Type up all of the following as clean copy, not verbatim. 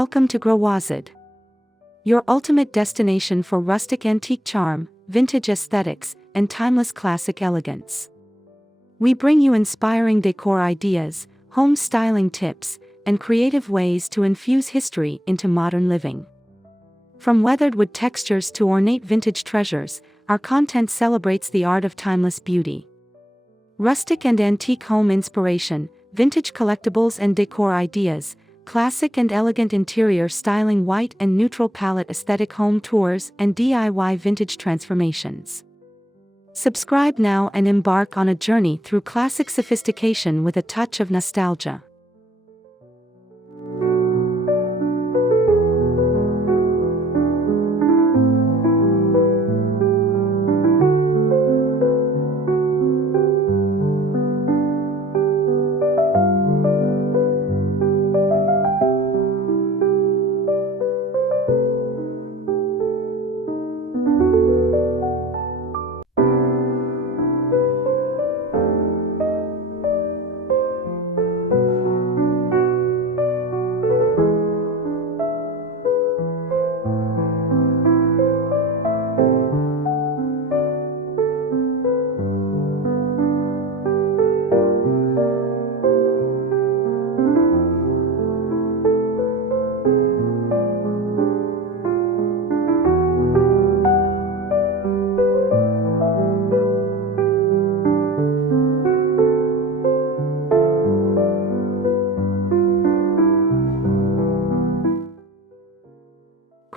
welcome to Growazid, your ultimate destination for rustic antique charm, vintage aesthetics, and timeless classic elegance. We bring you inspiring decor ideas, home styling tips, and creative ways to infuse history into modern living. From weathered wood textures to ornate vintage treasures, our content celebrates the art of timeless beauty. Rustic and antique home inspiration, vintage collectibles and decor ideas, classic and elegant interior styling, white and neutral palette aesthetic home tours, and DIY vintage transformations. Subscribe now and embark on a journey through classic sophistication with a touch of nostalgia.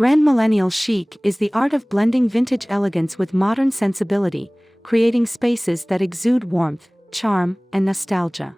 Grandmillennial chic is the art of blending vintage elegance with modern sensibility, creating spaces that exude warmth, charm, and nostalgia.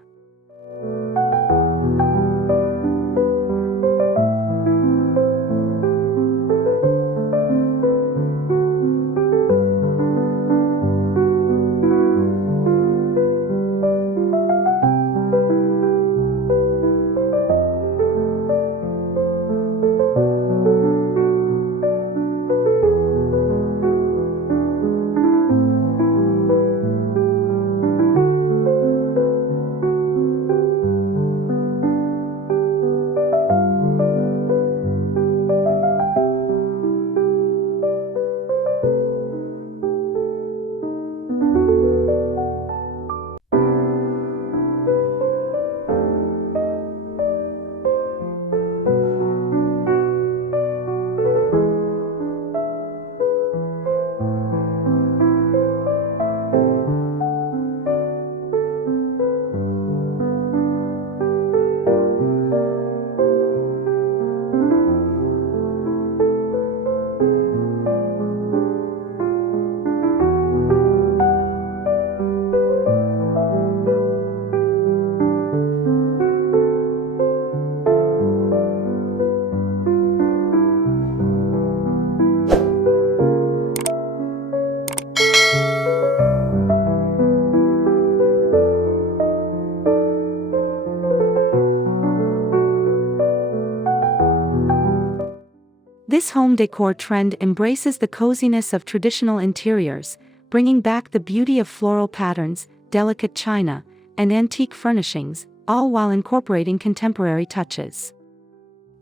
This home decor trend embraces the coziness of traditional interiors, bringing back the beauty of floral patterns, delicate china, and antique furnishings, all while incorporating contemporary touches.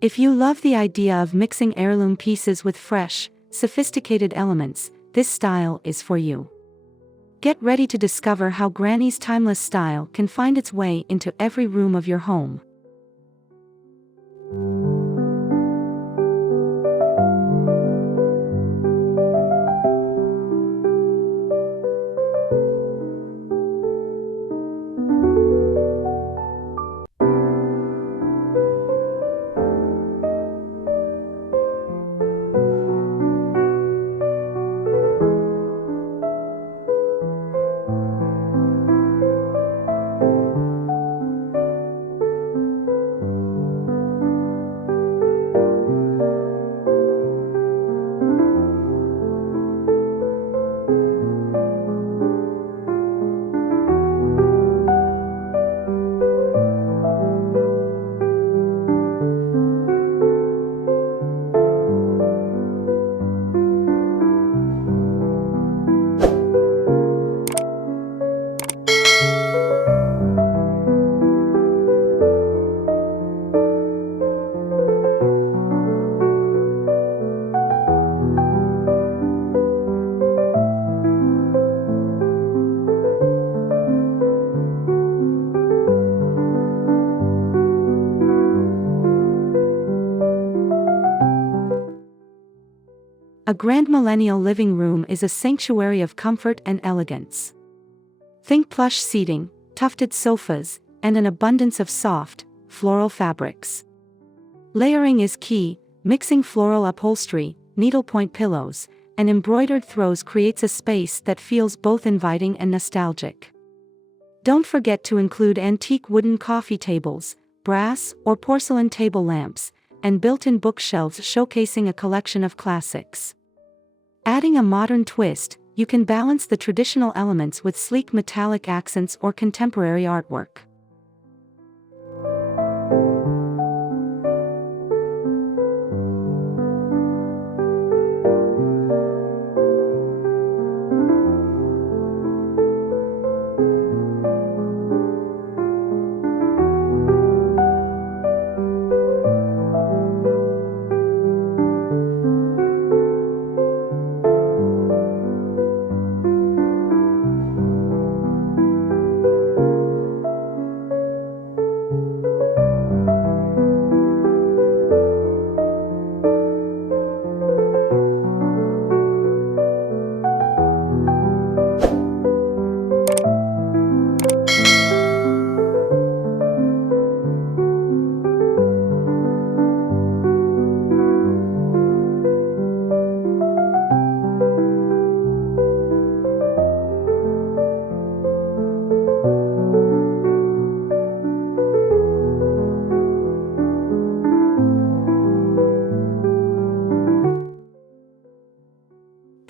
If you love the idea of mixing heirloom pieces with fresh, sophisticated elements, this style is for you. Get ready to discover how Granny's timeless style can find its way into every room of your home. A grand millennial living room is a sanctuary of comfort and elegance. Think plush seating, tufted sofas, and an abundance of soft, floral fabrics. Layering is key, mixing floral upholstery, needlepoint pillows, and embroidered throws creates a space that feels both inviting and nostalgic. Don't forget to include antique wooden coffee tables, brass or porcelain table lamps, and built-in bookshelves showcasing a collection of classics. Adding a modern twist, you can balance the traditional elements with sleek metallic accents or contemporary artwork.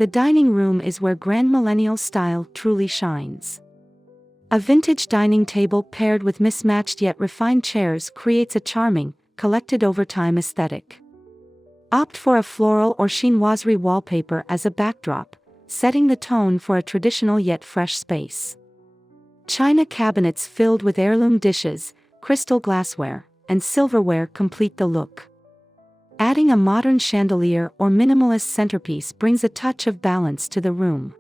The dining room is where grand millennial style truly shines. A vintage dining table paired with mismatched yet refined chairs creates a charming, collected over time aesthetic. Opt for a floral or chinoiserie wallpaper as a backdrop, setting the tone for a traditional yet fresh space. China cabinets filled with heirloom dishes, crystal glassware, and silverware complete the look. Adding a modern chandelier or minimalist centerpiece brings a touch of balance to the room.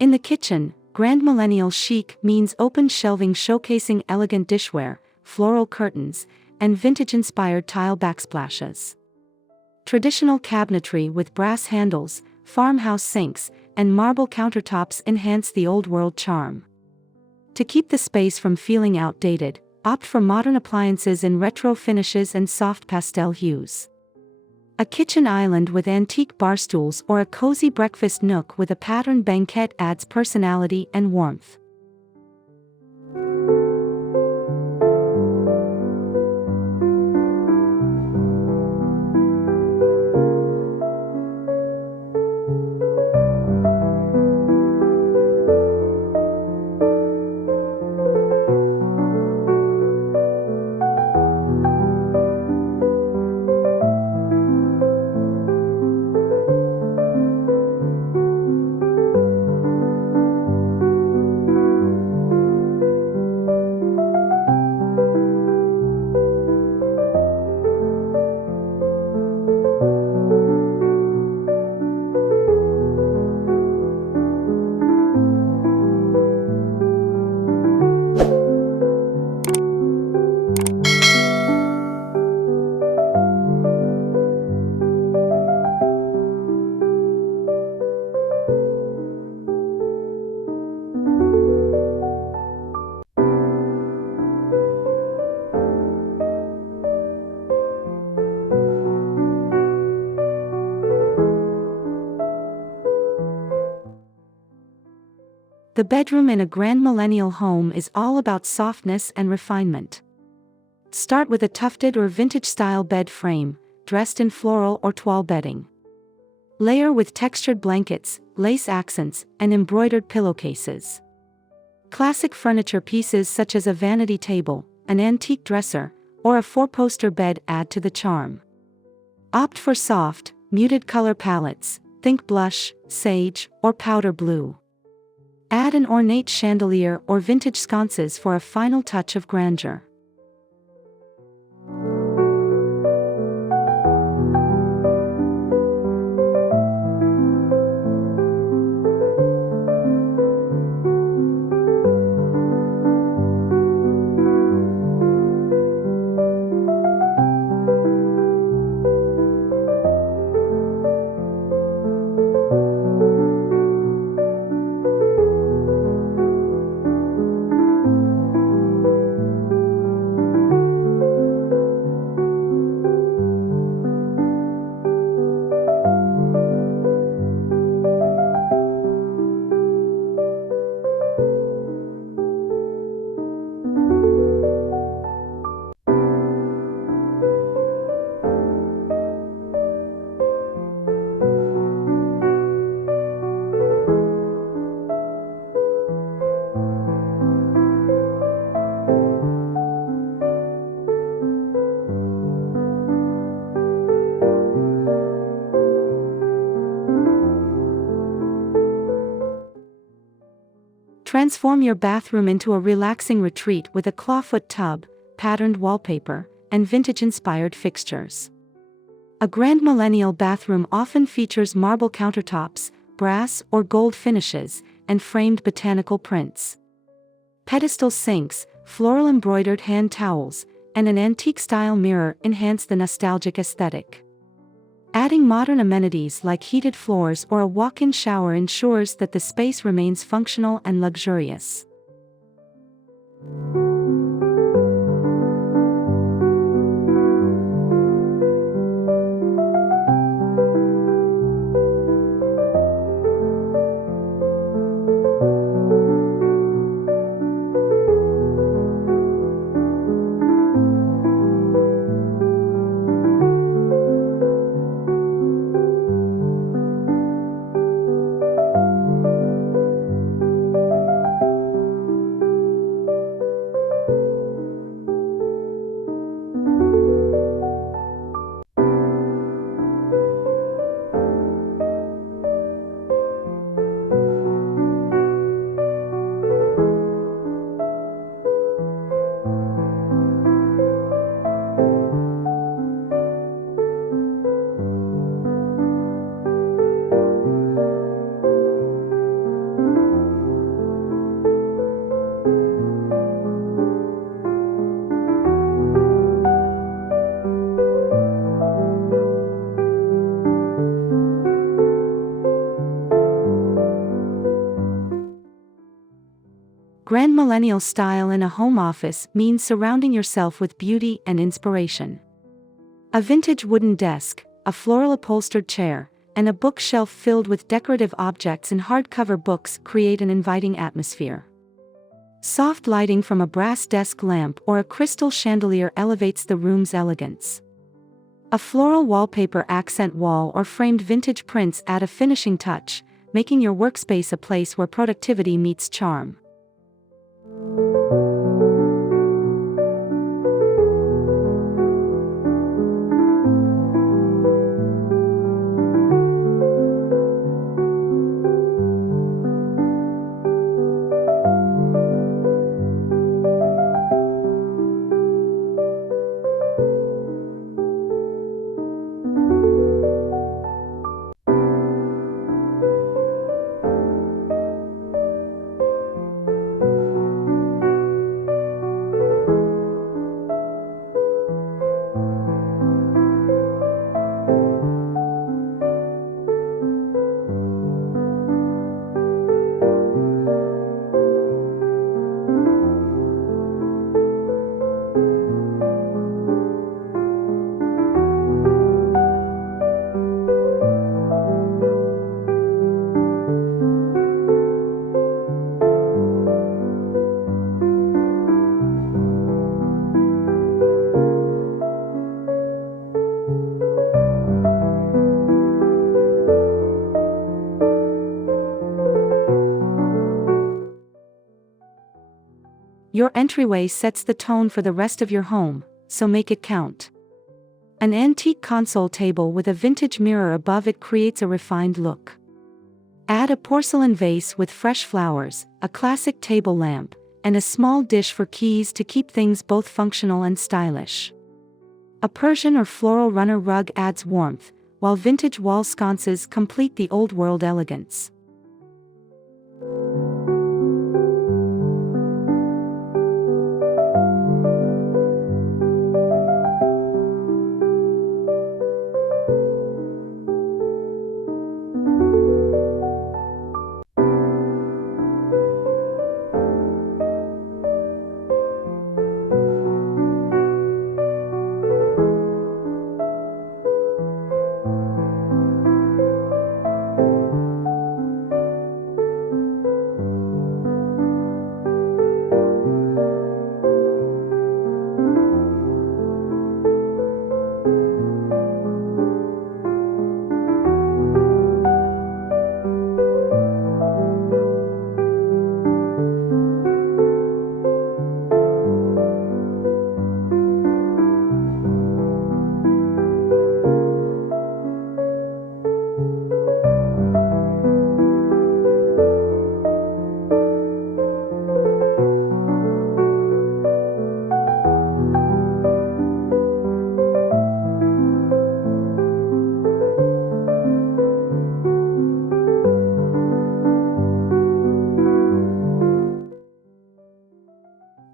In the kitchen, grand millennial chic means open shelving showcasing elegant dishware, floral curtains, and vintage-inspired tile backsplashes. Traditional cabinetry with brass handles, farmhouse sinks, and marble countertops enhance the old-world charm. To keep the space from feeling outdated, opt for modern appliances in retro finishes and soft pastel hues. A kitchen island with antique bar stools or a cozy breakfast nook with a patterned banquette adds personality and warmth. The bedroom in a grand millennial home is all about softness and refinement. Start with a tufted or vintage-style bed frame, dressed in floral or toile bedding. Layer with textured blankets, lace accents, and embroidered pillowcases. Classic furniture pieces such as a vanity table, an antique dresser, or a four-poster bed add to the charm. Opt for soft, muted color palettes, think blush, sage, or powder blue. Add an ornate chandelier or vintage sconces for a final touch of grandeur. Transform your bathroom into a relaxing retreat with a clawfoot tub, patterned wallpaper, and vintage-inspired fixtures. A grand millennial bathroom often features marble countertops, brass or gold finishes, and framed botanical prints. Pedestal sinks, floral embroidered hand towels, and an antique-style mirror enhance the nostalgic aesthetic. Adding modern amenities like heated floors or a walk-in shower ensures that the space remains functional and luxurious. Grand millennial style in a home office means surrounding yourself with beauty and inspiration. A vintage wooden desk, a floral upholstered chair, and a bookshelf filled with decorative objects and hardcover books create an inviting atmosphere. Soft lighting from a brass desk lamp or a crystal chandelier elevates the room's elegance. A floral wallpaper accent wall or framed vintage prints add a finishing touch, making your workspace a place where productivity meets charm. Your entryway sets the tone for the rest of your home, so make it count. An antique console table with a vintage mirror above it creates a refined look. Add a porcelain vase with fresh flowers, a classic table lamp, and a small dish for keys to keep things both functional and stylish. A Persian or floral runner rug adds warmth, while vintage wall sconces complete the old-world elegance.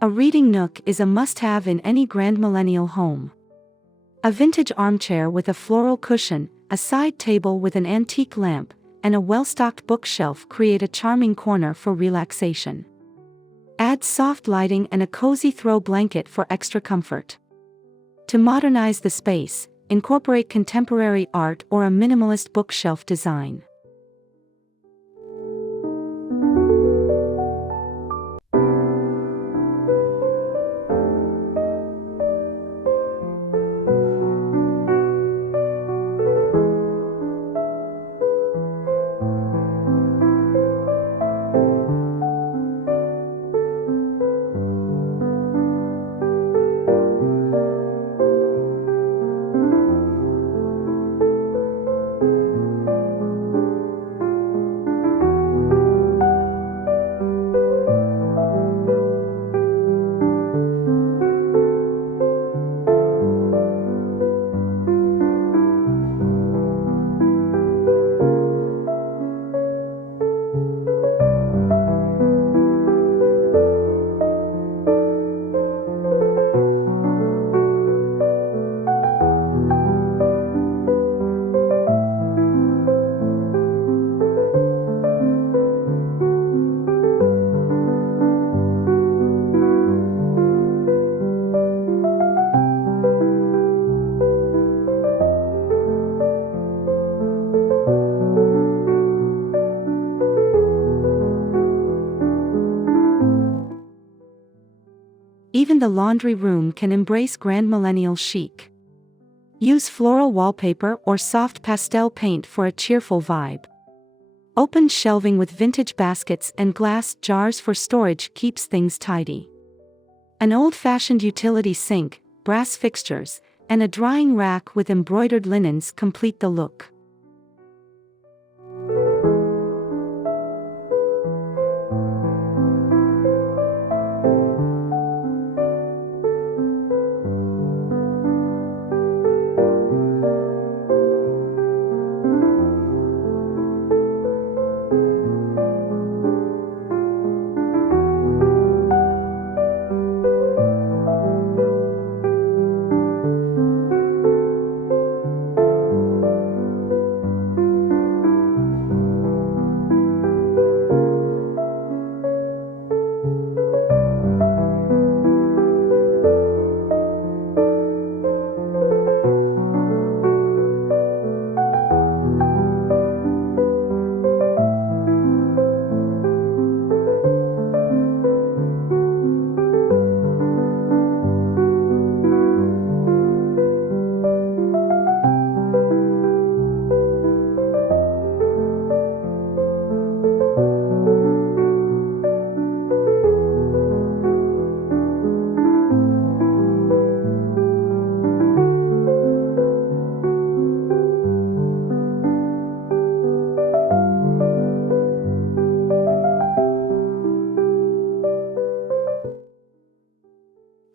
A reading nook is a must-have in any Grandmillennial home. A vintage armchair with a floral cushion, a side table with an antique lamp, and a well-stocked bookshelf create a charming corner for relaxation. Add soft lighting and a cozy throw blanket for extra comfort. To modernize the space, incorporate contemporary art or a minimalist bookshelf design. Even the laundry room can embrace Grandmillennial chic. Use floral wallpaper or soft pastel paint for a cheerful vibe. Open shelving with vintage baskets and glass jars for storage keeps things tidy. An old-fashioned utility sink, brass fixtures, and a drying rack with embroidered linens complete the look.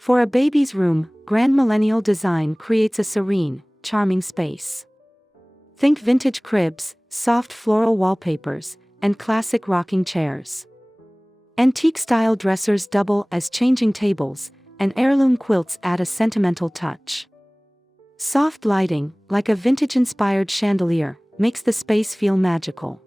For a baby's room, Grandmillennial design creates a serene, charming space. Think vintage cribs, soft floral wallpapers, and classic rocking chairs. Antique-style dressers double as changing tables, and heirloom quilts add a sentimental touch. Soft lighting, like a vintage-inspired chandelier, makes the space feel magical.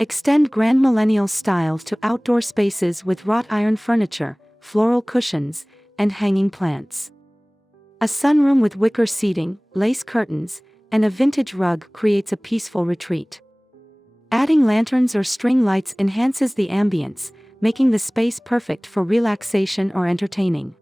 Extend Grandmillennial styles to outdoor spaces with wrought iron furniture, floral cushions, and hanging plants. A sunroom with wicker seating, lace curtains, and a vintage rug creates a peaceful retreat. Adding lanterns or string lights enhances the ambience, making the space perfect for relaxation or entertaining.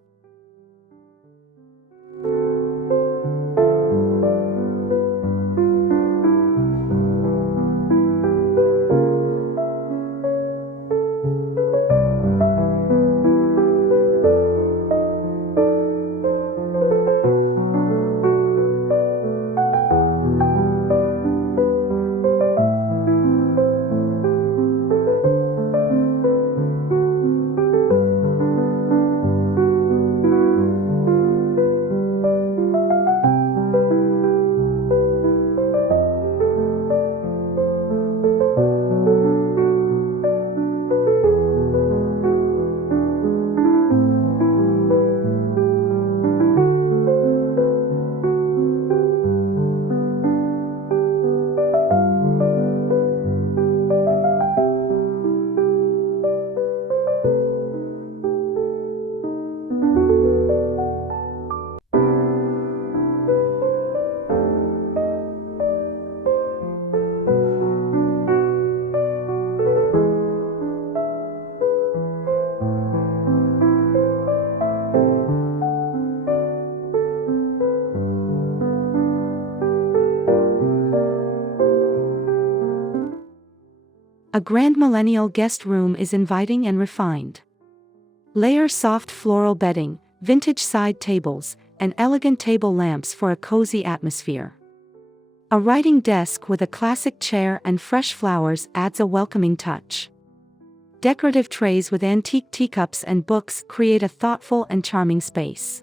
A Grandmillennial guest room is inviting and refined. Layer soft floral bedding, vintage side tables, and elegant table lamps for a cozy atmosphere. A writing desk with a classic chair and fresh flowers adds a welcoming touch. Decorative trays with antique teacups and books create a thoughtful and charming space.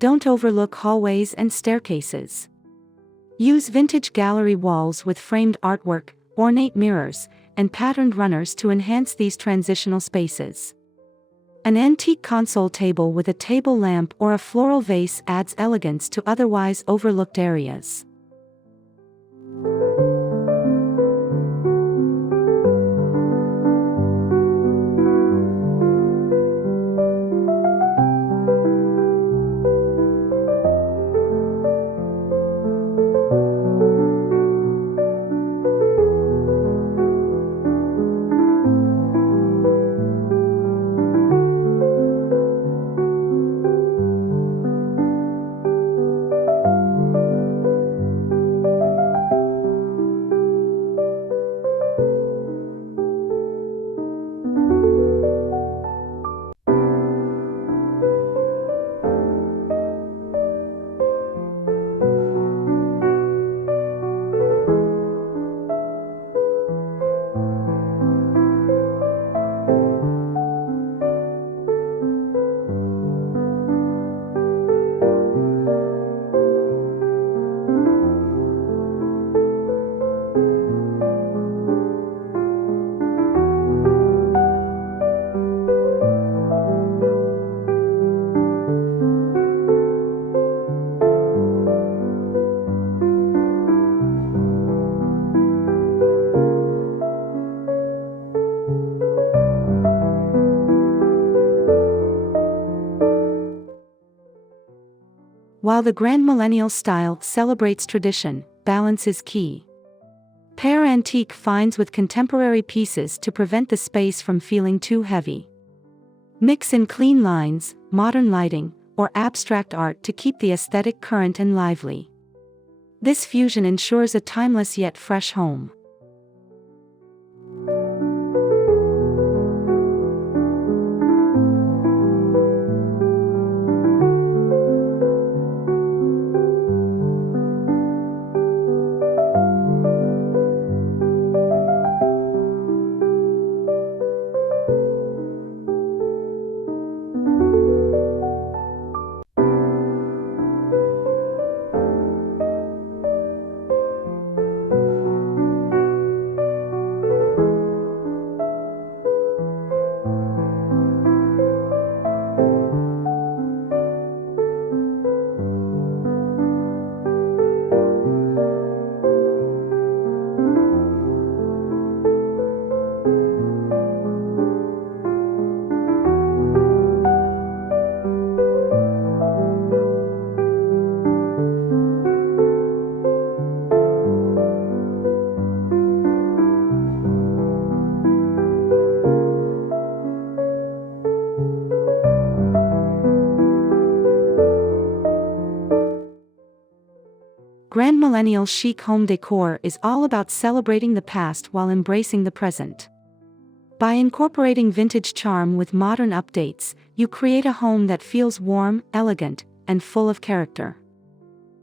Don't overlook hallways and staircases. Use vintage gallery walls with framed artwork, ornate mirrors, and patterned runners to enhance these transitional spaces. An antique console table with a table lamp or a floral vase adds elegance to otherwise overlooked areas. While the Grandmillennial style celebrates tradition, balance is key. Pair antique finds with contemporary pieces to prevent the space from feeling too heavy. Mix in clean lines, modern lighting, or abstract art to keep the aesthetic current and lively. This fusion ensures a timeless yet fresh home. Grandmillennial chic home decor is all about celebrating the past while embracing the present. By incorporating vintage charm with modern updates, you create a home that feels warm, elegant, and full of character.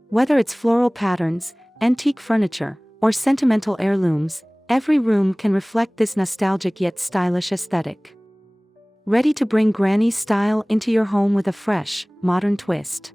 Whether it's floral patterns, antique furniture, or sentimental heirlooms, every room can reflect this nostalgic yet stylish aesthetic. Ready to bring Granny's style into your home with a fresh, modern twist.